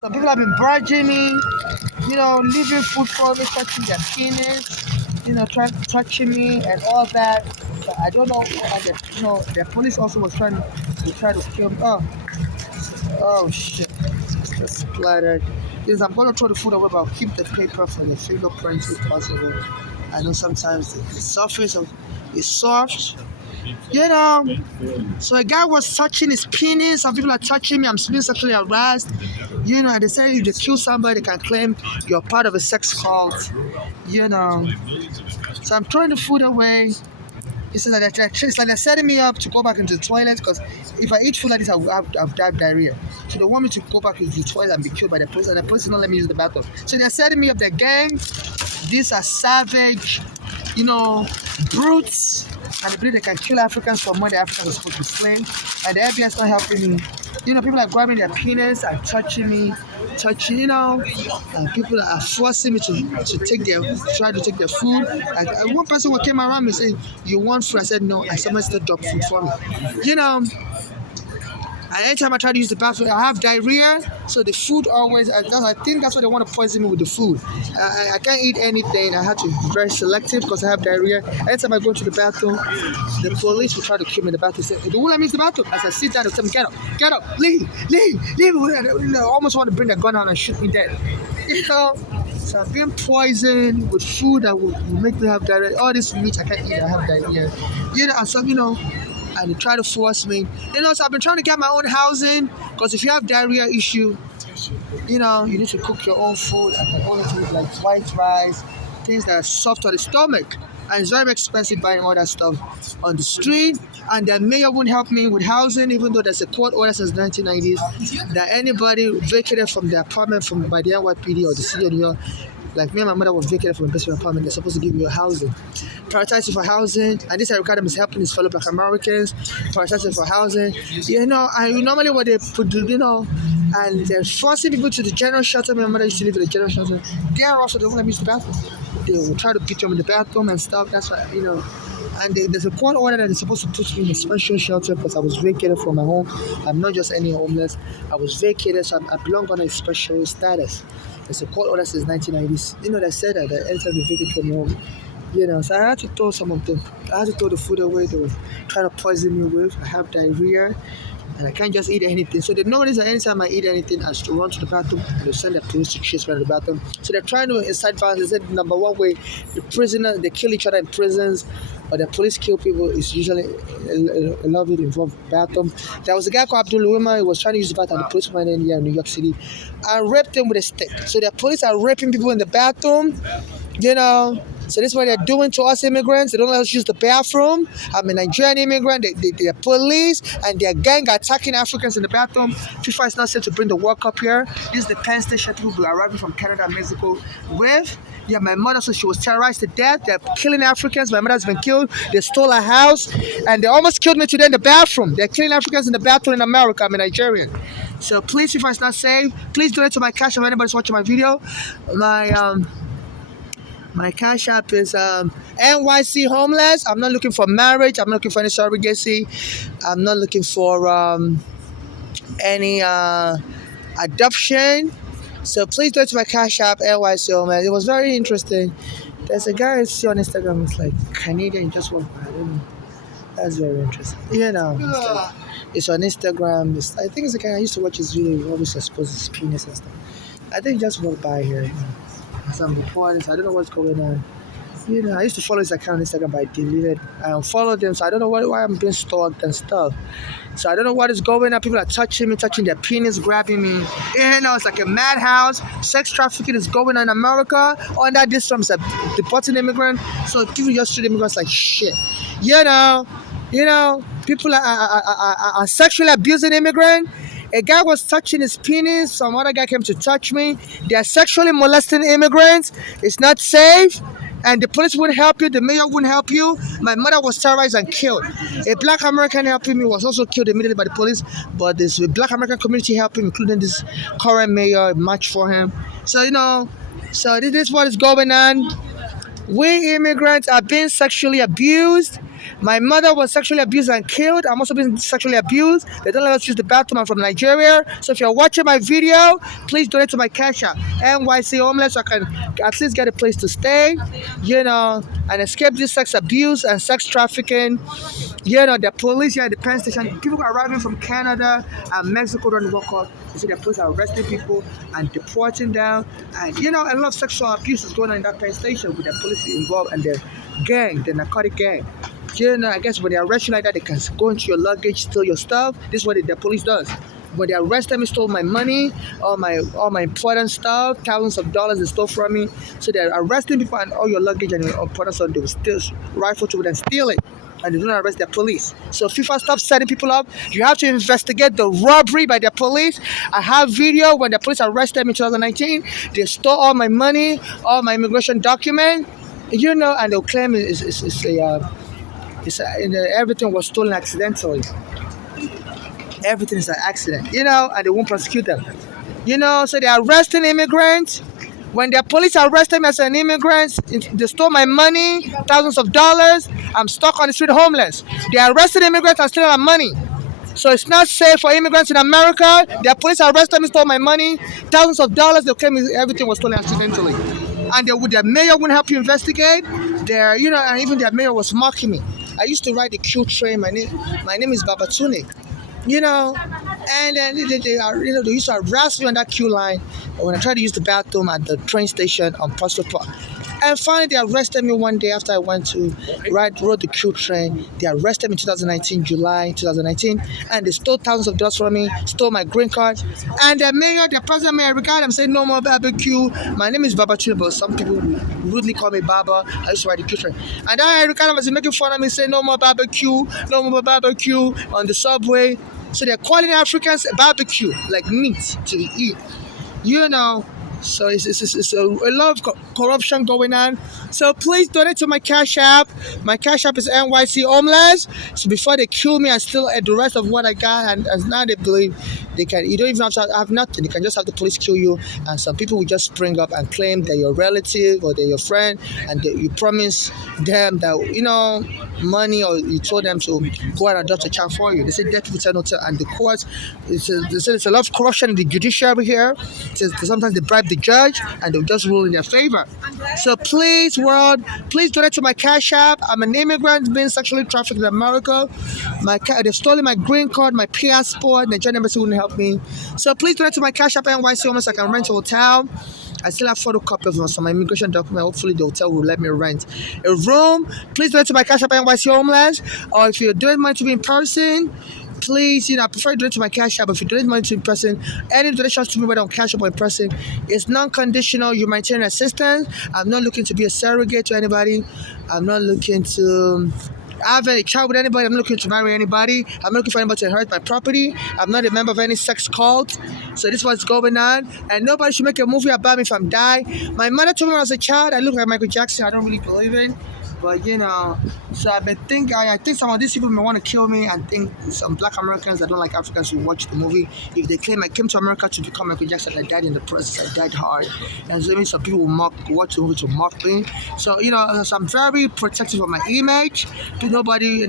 Some people have been barging me, leaving food for me, touching their penis, trying touching me and all that. But I don't know. The police also was trying to try to kill me. Oh shit! It's just splattered. Yes, I'm gonna throw the food away, but I'll keep the paper for the fingerprints if possible. I know sometimes the surface of is soft. You know, so a guy was touching his penis. Some people are touching me. I'm being sexually harassed. And they say if they kill somebody, they can claim you're part of a sex cult. You know, so I'm throwing the food away. It's like they're setting me up to go back into the toilet because if I eat food like this, I'll have diarrhea. So they want me to go back into the toilet and be killed by the police, and the police don't let me use the bathroom. So they're setting me up. They're gangs. These are savage, you know, brutes, and they believe they can kill Africans for money. Africans are supposed to be slaves, and the FBI is not helping me. People are grabbing their penis and touching me, and people are forcing me to try to take their food. One person who came around me saying, "You want food?" I said, "No." And someone still dropped food for me. You know, and anytime I try to use the bathroom, I have diarrhea. So the food always, I think that's why they want to poison me with the food. I can't eat anything. I have to be very selective because I have diarrhea. Anytime I go to the bathroom, the police will try to kill me in the bathroom. Say, they won't let me use the bathroom. As I sit down, they tell me, get up, leave. I almost want to bring the gun out and shoot me dead. So I'm being poisoned with food that will make me have diarrhea. All this meat I can't eat, I have diarrhea. And they try to force me. So I've been trying to get my own housing because if you have diarrhea issue, you need to cook your own food. I can only eat like white rice, things that are soft on the stomach. And it's very expensive buying all that stuff on the street. And the mayor won't help me with housing, even though there's a court order since 1990s that anybody vacated from their apartment by the NYPD or the city of New York, like me and my mother were vacated from a basement apartment, they're supposed to give you a housing. Prioritizing for housing, and this Ricardo is helping his fellow Black Americans, prioritizing for housing. And normally what they put, and they're forcing people to the general shelter. My mother used to live in the general shelter. They are also the one that use the bathroom. They will try to beat them in the bathroom and stuff. That's why, And there's a court order that they're supposed to put me in a special shelter because I was vacated from my home. I'm not just any homeless. I was vacated, so I belong on a special status. There's a court order since 1990s. They said that anytime you vacate from home, so I had to throw some of them. I had to throw the food away they were trying to poison me with. I have diarrhea and I can't just eat anything. So they notice that anytime I eat anything, I have to run to the bathroom and they send the police to chase me to the bathroom. So they're trying to incite violence. They said number one way, they kill each other in prisons, or the police kill people is usually a lot of it involved bathroom. There was a guy called Abdul Wima who was trying to use the bathroom, the police went in here in New York City and raped him with a stick. So the police are raping people in the bathroom, So this is what they're doing to us immigrants. They don't let us use the bathroom. I'm a Nigerian immigrant. The police and their gang are attacking Africans in the bathroom. FIFA is not safe to bring the World Cup here. This is the Penn Station people will be arriving from Canada and Mexico with. Yeah, my mother, so she was terrorized to death. They're killing Africans. My mother's been killed. They stole her house. And they almost killed me today in the bathroom. They're killing Africans in the bathroom in America. I'm a Nigerian. So please, FIFA is not safe. Please donate to my cash if anybody's watching my video. My cash app is NYC Homeless. I'm not looking for marriage. I'm not looking for any surrogacy. I'm not looking for any adoption. So please go to my cash app, NYC Homeless. It was very interesting. There's a guy I see on Instagram. It's like Canadian. Just walk by. I don't know. That's very interesting. It's on Instagram. I think it's a guy. I used to watch his video. He always exposes his penis and stuff. I think just walk by here. Some reports. I don't know what's going on. I used to follow his account on Instagram, but I deleted. I unfollowed them, so I don't know why I'm being stalked and stuff. So I don't know what is going on. People are touching me, touching their penis, grabbing me. It's like a madhouse. Sex trafficking is going on in America. Under this term, it's a deporting immigrant. So people just treat immigrants like shit. People are sexually abusing immigrants. A guy was touching his penis. Some other guy came to touch me. They are sexually molesting immigrants. It's not safe. And the police wouldn't help you. The mayor wouldn't help you. My mother was terrorized and killed. A Black American helping me was also killed immediately by the police. But there's a Black American community helping, including this current mayor, match for him. So, so this is what is going on. We immigrants are being sexually abused. My mother was sexually abused and killed. I'm also being sexually abused. They don't let us use the bathroom. I'm from Nigeria. So if you're watching my video, please donate to my cash app, NYC Homeless, so I can at least get a place to stay, and escape this sex abuse and sex trafficking. The police here at the Penn Station, people are arriving from Canada and Mexico during the World Cup. You see the police are arresting people and deporting them. And, a lot of sexual abuse is going on in that Penn Station with the police involved and the gang, the narcotic gang. I guess when they arrest you like that, they can go into your luggage, steal your stuff. This is what the police does. When they arrested me, stole my money, all my important stuff, thousands of dollars they stole from me. So they're arresting people and all your luggage and your important stuff, they will still rifle through and steal it. And they don't arrest their police. So FIFA, stop setting people up. You have to investigate the robbery by the police. I have video when the police arrested me in 2019. They stole all my money, all my immigration documents, and they'll claim everything was stolen accidentally. Everything is an accident, and they won't prosecute them. So they're arresting immigrants. When the police arrested me as an immigrant, they stole my money, thousands of dollars. I'm stuck on the street homeless. They arrested immigrants and stealing my money. So it's not safe for immigrants in America. The police arrested me, stole my money, thousands of dollars. They claim everything was stolen accidentally. And their mayor wouldn't help you investigate. And even their mayor was mocking me. I used to ride the Q train. My name is Babatunde. And then they used to harass me on that queue line when I tried to use the bathroom at the train station on Prospect Park. And finally, they arrested me one day after I went to rode the Q train. They arrested me in July 2019, and they stole thousands of dollars from me, stole my green card. And the president mayor, regard them, said no more barbecue. My name is Baba Chile, but some people rudely call me Baba. I used to ride the Q train. And then I regard them as making fun of me, saying no more barbecue on the subway. So they're calling Africans barbecue, like meat to eat. So it's a lot of corruption going on. So please donate to my cash app. My cash app is NYC Homeless. So before they kill me and steal the rest of what I got, and now they believe they can. You don't even have to have nothing. You can just have the police kill you, and some people will just spring up and claim they're your relative or they're your friend, and you promise them that money, or you told them to go and adopt a child for you. They say death will no tell, and the courts. They say it's a lot of corruption in the judiciary here. Sometimes they bribe the judge and they'll just rule in their favor. So please, world, please donate to my cash app. I'm an immigrant being sexually trafficked in America. They've stolen my green card, my passport. Nigerian embassy wouldn't help me. So please donate to my cash app NYC Homeless so I can rent a hotel. I still have photocopies of some my immigration document. Hopefully the hotel will let me rent a room. Please donate to my cash app NYC Homeless. Or if you're doing money to be in person, please, I prefer donate to my cash app. If you donate money to in person, any donations to me, whether on cash app or in person, it's non-conditional humanitarian assistance. I'm not looking to be a surrogate to anybody. I'm not looking to have a child with anybody. I'm not looking to marry anybody. I'm not looking for anybody to inherit my property. I'm not a member of any sex cult. So this is what's going on. And nobody should make a movie about me if I'm die. My mother told me when I was a child, I look like Michael Jackson. I don't really believe in. But so I think some of these people may want to kill me, and think some black Americans that don't like Africans should watch the movie. If they claim I came to America to become Michael Jackson, I died in the process, I died hard. And so some people will watch the movie to mock me. So, so I'm very protective of my image to nobody,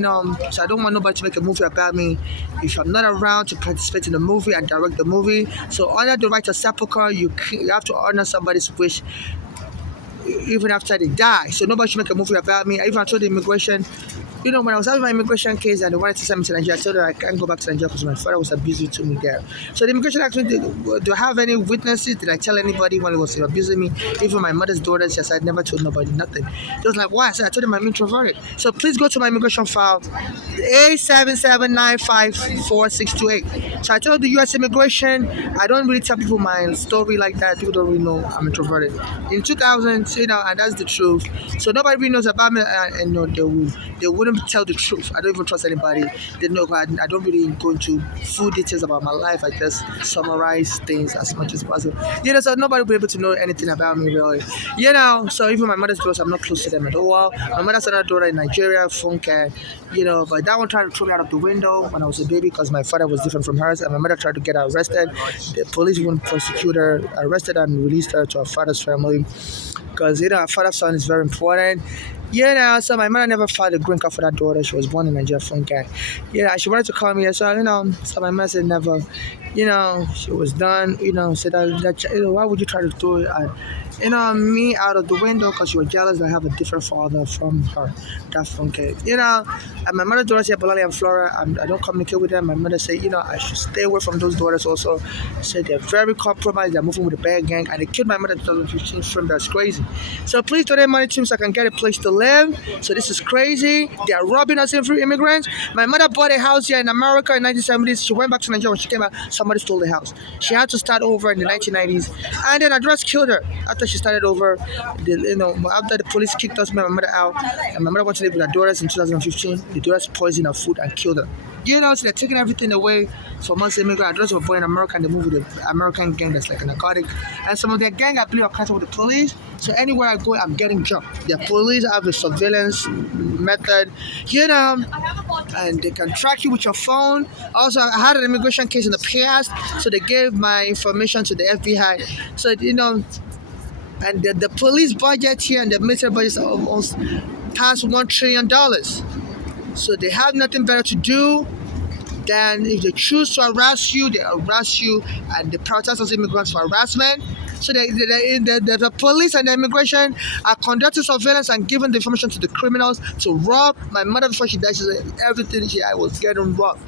so I don't want nobody to make a movie about me if I'm not around to participate in the movie and direct the movie. So honor the right of sepulchre. You have to honor somebody's wish even after they die. So nobody should make a movie about me. I even told the immigration, when I was having my immigration case and they wanted to send me to Nigeria, I told her I can't go back to Nigeria because my father was abusing to me there. So the immigration asked me, do I have any witnesses? Did I tell anybody when he was abusing me? Even my mother's daughter, she said, I never told nobody, nothing. It was like, why? I said, I told him I'm introverted. So please go to my immigration file, A779544628. So I told the U.S. immigration, I don't really tell people my story like that. People don't really know I'm introverted. In 2000, and that's the truth. So nobody really knows about me, and they wouldn't tell the truth. I don't even trust anybody. They know I don't really go into full details about my life. I just summarize things as much as possible. So nobody will be able to know anything about me really. So even my mother's daughters, I'm not close to them at all. My mother's another daughter in Nigeria, Funke, but that one tried to throw me out of the window when I was a baby because my father was different from hers, and my mother tried to get her arrested. The police even prosecuted her, arrested her, and released her to her father's family. Because her father's son is very important. So my mother never filed a green card for that daughter. She was born in Nigeria, phone guy. She wanted to come here, so so my mother said never. She was done. Said why would you try to do it? And, me out of the window because she was jealous that I have a different father from her. That phone guy. And my mother daughter said, Bolali and Flora, I don't communicate with them. My mother said, I should stay away from those daughters also. Said they're very compromised. They're moving with a bad gang, and they killed my mother in 2015 from that's crazy. So please donate money to me so I can get a place to live. So this is crazy. They are robbing us free immigrants. My mother bought a house here in America in 1970s. She went back to Nigeria. When she came back, somebody stole the house. She had to start over in the 1990s, and then address killed her after she started over. After the police kicked us, my mother out, and my mother went to live with her daughters in 2015. The daughters poisoned her food and killed her. So they're taking everything away from us immigrants. Those were born in America and they moved with the American gang that's like a narcotic. And some of their gang, I believe, are connected with the police. So anywhere I go, I'm getting jumped. The police have a surveillance method, and they can track you with your phone. Also, I had an immigration case in the past, so they gave my information to the FBI. So, and the police budget here and the military budget is almost past $1 trillion. So they have nothing better to do. Then if they choose to harass you, they harass you, and they protest as immigrants for harassment. So the police and the immigration are conducting surveillance and giving the information to the criminals to rob. My mother, before she died, she said everything I was getting robbed.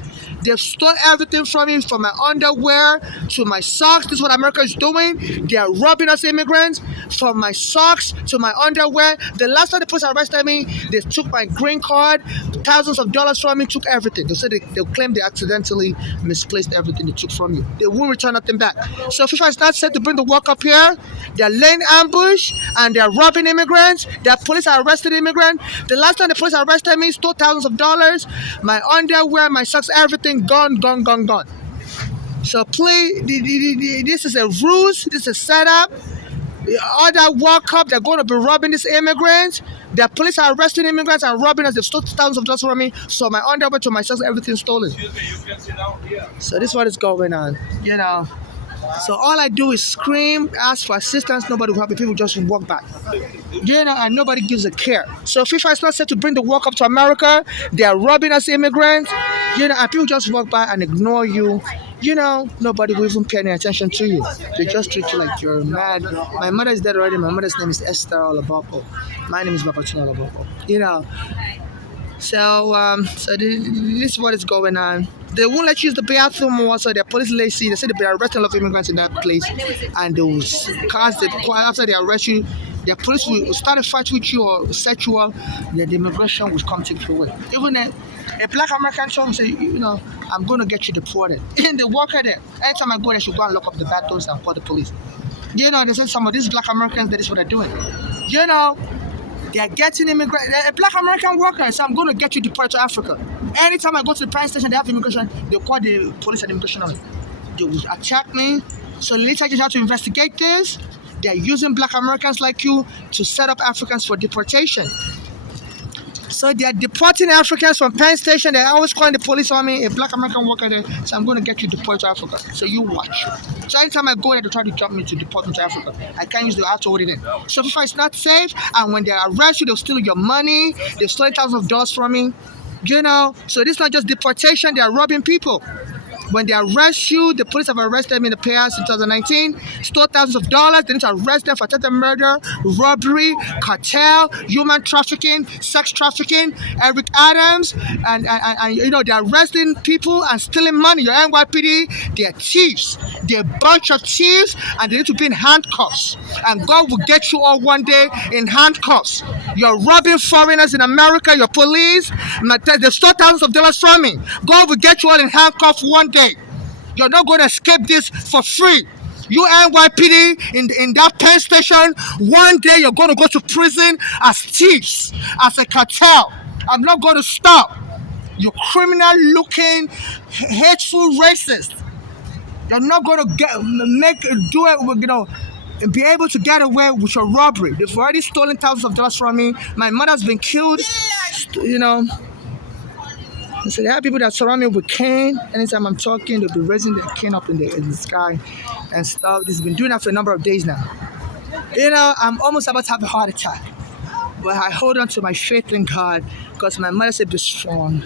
They've stolen everything from me, from my underwear to my socks. This is what America is doing. They are robbing us immigrants, from my socks to my underwear. The last time the police arrested me, they took my green card, thousands of dollars from me, took everything. They said they'll claim they accidentally misplaced everything they took from you. They won't return nothing back. So FIFA is not set to bring the work up here. They're laying ambush and they're robbing immigrants. Their police are arrested immigrants. The last time the police arrested me, stole thousands of dollars. My underwear, my socks, everything gone. So please, this is a ruse. This is a setup. All that World Cup, they're going to be robbing these immigrants. The police are arresting immigrants and robbing us. They've stolen thousands of dollars from me. So my underwear to my socks, everything stolen. Excuse me, you can sit down here. So this is what is going on. So all I do is scream, ask for assistance. Nobody will help me. People just walk back. And nobody gives a care. So FIFA is not set to bring the World Cup to America. They are robbing us immigrants. And people just walk by and ignore you. Nobody will even pay any attention to you. They just treat you like you're mad. My mother is dead already. My mother's name is Esther Olabopo. My name is Babatunde Olabopo. So this is what is going on. They won't let you use the bathroom also. They're police lazy. They say they'll be arresting a lot of immigrants in that place, and they will after they arrest you, the police will start a fight with you or set you up. The immigration will come take you away. Even a black American told me, say, I'm going to get you deported. And they work at it. Anytime I go, they should go and lock up the bathrooms and call the police. They said some of these black Americans, that is what they're doing. They're getting immigrants, black American workers. So I'm going to get you deported to Africa. Anytime I go to the prime station, they have immigration. They call the police and immigration on it. They will attack me. So later, I just have to investigate this. They're using black Americans like you to set up Africans for deportation. So they're deporting Africans from Penn Station. They're always calling the police on me, a black American worker there. So I'm going to get you deported to Africa. So you watch. So anytime I go there, they try to jump me to deport me to Africa. I can't use the auto hold it in. So FIFA is not safe. And when they arrest you, they'll steal your money. They'll steal thousands of dollars from me. So this is not just deportation. They are robbing people. When they arrest you, the police have arrested them in the past in 2019, stole thousands of dollars. They need to arrest them for attempted murder, robbery, cartel, human trafficking, sex trafficking. Eric Adams, and they're arresting people and stealing money. Your NYPD, they're thieves. They're a bunch of thieves, and they need to be in handcuffs. And God will get you all one day in handcuffs. You're robbing foreigners in America. Your police, they stole thousands of dollars from me. God will get you all in handcuffs one day. You're not going to escape this for free. You NYPD in that Penn Station, one day you're going to go to prison as thieves, as a cartel. I'm not going to stop. You criminal-looking, hateful racist. You're not going to be able to get away with your robbery. They've already stolen thousands of dollars from me. My mother's been killed. So they have people that surround me with cane. Anytime I'm talking, they'll be raising their cane up in the sky and stuff. This has been doing that for a number of days now. I'm almost about to have a heart attack. But I hold on to my faith in God because my mother said, be strong.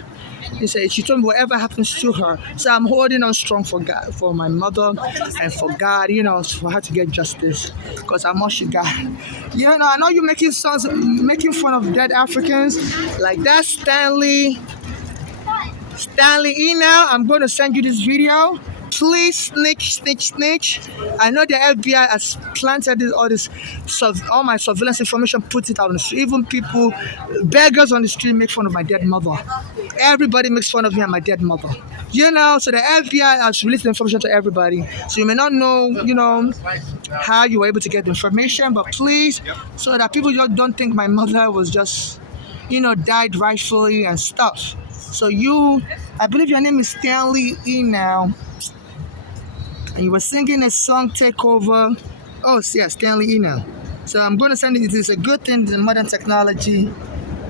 He said, she told me whatever happens to her. So I'm holding on strong for God, for my mother and for God, for her to get justice. Because I'm all she got. I know you're making songs, making fun of dead Africans. Like that Stanley E now, I'm going to send you this video. Please snitch. I know the FBI has planted all my surveillance information, put it out on the street. Even people, beggars on the street make fun of my dead mother. Everybody makes fun of me and my dead mother. So the FBI has released the information to everybody. So you may not know, how you were able to get the information, but please, so that people just don't think my mother was just, died rightfully and stuff. So I believe your name is Stanley E now, and you were singing a song, Take Over. Oh, yeah, Stanley E now. So I'm going to send it. It's a good thing that modern technology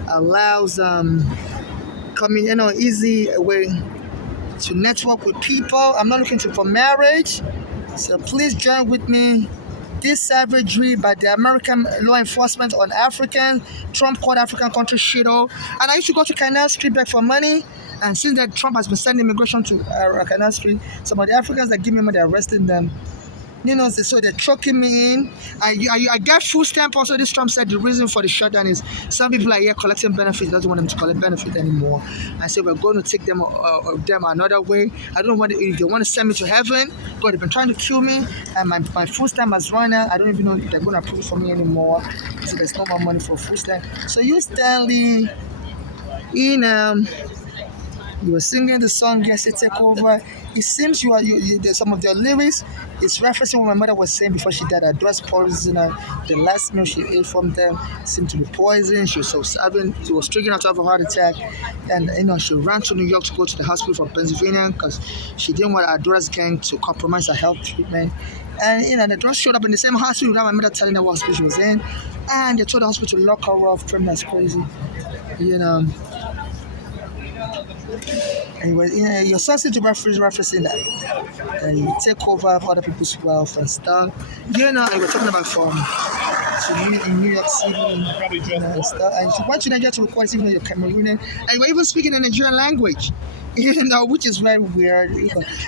allows easy way to network with people. I'm not looking for marriage, so please join with me. This savagery by the American law enforcement on African, Trump called African country shithole. And I used to go to Canal Street beg for money. And since that Trump has been sending immigration to Canal Street, some of the Africans that give me money, they're arresting them. So they're choking me in. I get food stamp also. This Trump said the reason for the shutdown is some people are here collecting benefits. Doesn't want them to collect benefit anymore. I said we're going to take them another way. I don't want if they want to send me to heaven. God, they've been trying to kill me, and my food stamp has run out. I don't even know if they're going to approve for me anymore. So there's no more money for food stamp. So you, Stanley, you were singing the song Yes, It Take Over. It seems some of your lyrics is referencing what my mother was saying before she died. Her dress poison, the last meal she ate from them seemed to be poison. She was so savage. She was triggering her to have a heart attack. And, she ran to New York to go to the hospital from Pennsylvania because she didn't want her daughter's gang to compromise her health treatment. And, the drugs showed up in the same hospital without my mother telling her what hospital she was in. And they told the hospital to lock her up. That's crazy. Anyway, your son seems to be referencing that you take over other people's wealth and stuff. And we're talking about in New York City and stuff. And she went to Nigeria to record even though you're Cameroonian. And you were even speaking the Nigerian language. Which is very weird.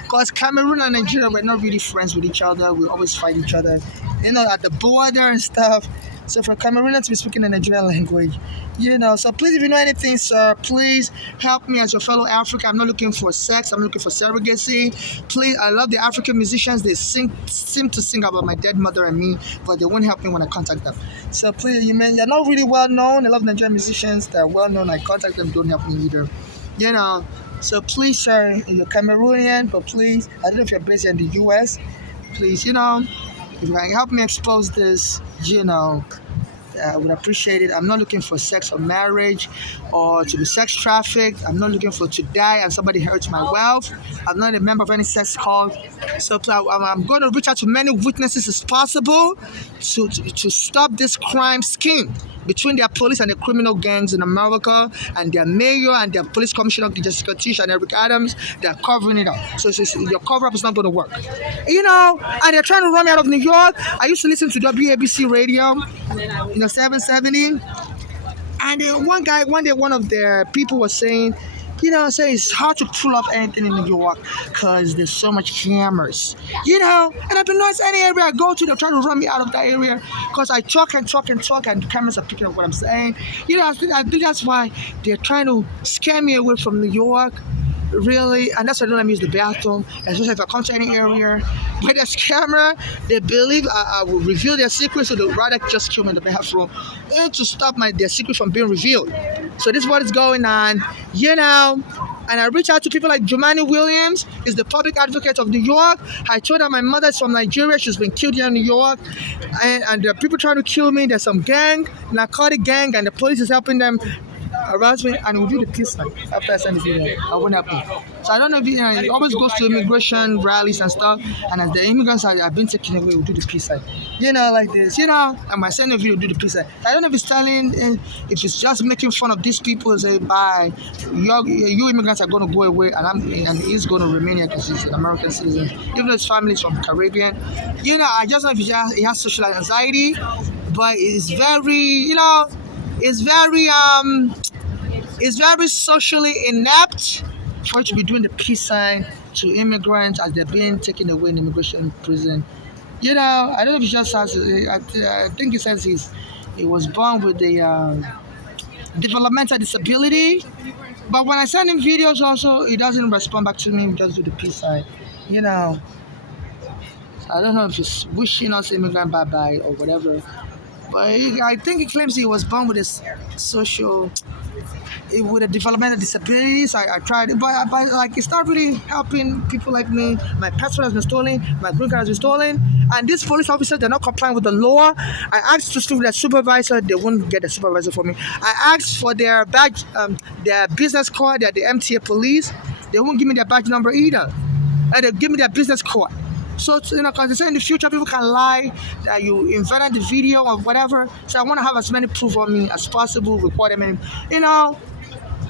Because Cameroon and Nigeria were not really friends with each other. We always fight each other. At the border and stuff. So for Cameroonians to be speaking the Nigerian language, so please, if you know anything, sir, please help me as your fellow African. I'm not looking for sex. I'm looking for surrogacy. Please, I love the African musicians. They seem to sing about my dead mother and me, but they won't help me when I contact them. So please, you're not really well known. I love Nigerian musicians that are well known. I contact them, don't help me either. So please, sir, you're Cameroonian, but please, I don't know if you're based in the US. Please, if you can help me expose this, I would appreciate it. I'm not looking for sex or marriage or to be sex trafficked. I'm not looking to die and somebody hurts my wealth. I'm not a member of any sex cult. So I'm going to reach out to many witnesses as possible to stop this crime scheme between their police and the criminal gangs in America, and their mayor and their police commissioner, Jessica Tish and Eric Adams. They're covering it up. So your cover-up is not going to work. And they're trying to run me out of New York. I used to listen to WABC radio, 770. And one of their people was saying, it's hard to pull off anything in New York because there's so much cameras, and I've been noticing any area I go to, they're trying to run me out of that area because I talk and cameras are picking up what I'm saying. I think that's why they're trying to scare me away from New York. Really, and that's why I don't let me use the bathroom, especially if I come to any area where there's camera. They believe I will reveal their secrets, so they'd rather just kill me in the bathroom and to stop their secrets from being revealed. So this is what is going on, And I reach out to people like Jumaane Williams, is the public advocate of New York. I told her my mother's from Nigeria, she's been killed here in New York, and there are people trying to kill me. There's some narcotic gang, and the police is helping them harass me, and we'll do the peace sign after I send the video. I won't happen. So I don't know if it always goes to immigration rallies and stuff, and as the immigrants have been taken away, we'll do the peace sign. Like this, and I send a video, do the peace sign. I don't know if it's telling, if it's just making fun of these people, say, bye, you immigrants are going to go away, and he's going to remain here because he's an American citizen, even though his family is from the Caribbean. I just know if he has social anxiety, but it's very, It's very it's very socially inept for you to be doing the peace sign to immigrants as they're being taken away in immigration prison. I don't know if he just has. I think he says he was born with the developmental disability. But when I send him videos, also he doesn't respond back to me. He just do the peace sign. You know, I don't know if he's wishing us immigrant bye bye or whatever. But I think he claims he was born with this social with a developmental disabilities. I tried, but like it's not really helping people like me. My passport has been stolen, my green card has been stolen, and these police officers they're not complying with the law. I asked to speak with their supervisor, they won't get the supervisor for me. I asked for their badge, their business card, they're the MTA police. They won't give me their badge number either, and they give me their business card. So, because they say in the future people can lie that you invented the video or whatever. So I want to have as many proof on me as possible, record them, and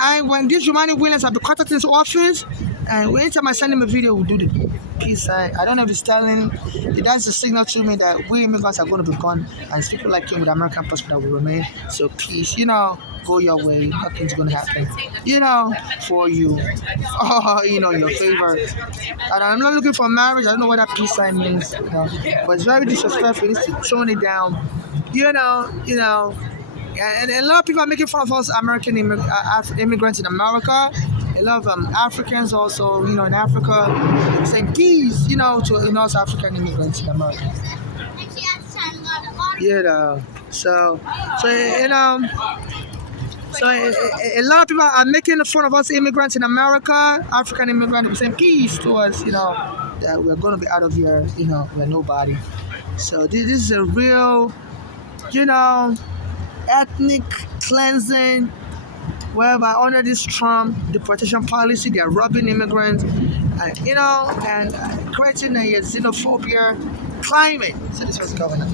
and when this Romani Williams have been contacting his office, and anytime I send him a video, we'll do the peace sign. I don't know if he's telling, it does a signal to me that we immigrants are going to be gone, and it's people like him with American passport that will remain. So peace, go your way. Nothing's going to happen, for you. Oh, your favor. And I'm not looking for marriage. I don't know what that peace sign means, but it's very disrespectful. He needs to tone it down, and a lot of people are making fun of us American immigrants in America. A lot of Africans also, in Africa, saying peace, to us African immigrants in America. So, so so a lot of people are making fun of us immigrants in America, African immigrants, saying peace to us, that we're going to be out of here, we're nobody. So this is a real, ethnic cleansing, whereby under this Trump deportation policy, they are robbing immigrants, and creating a xenophobia climate. So this was governor.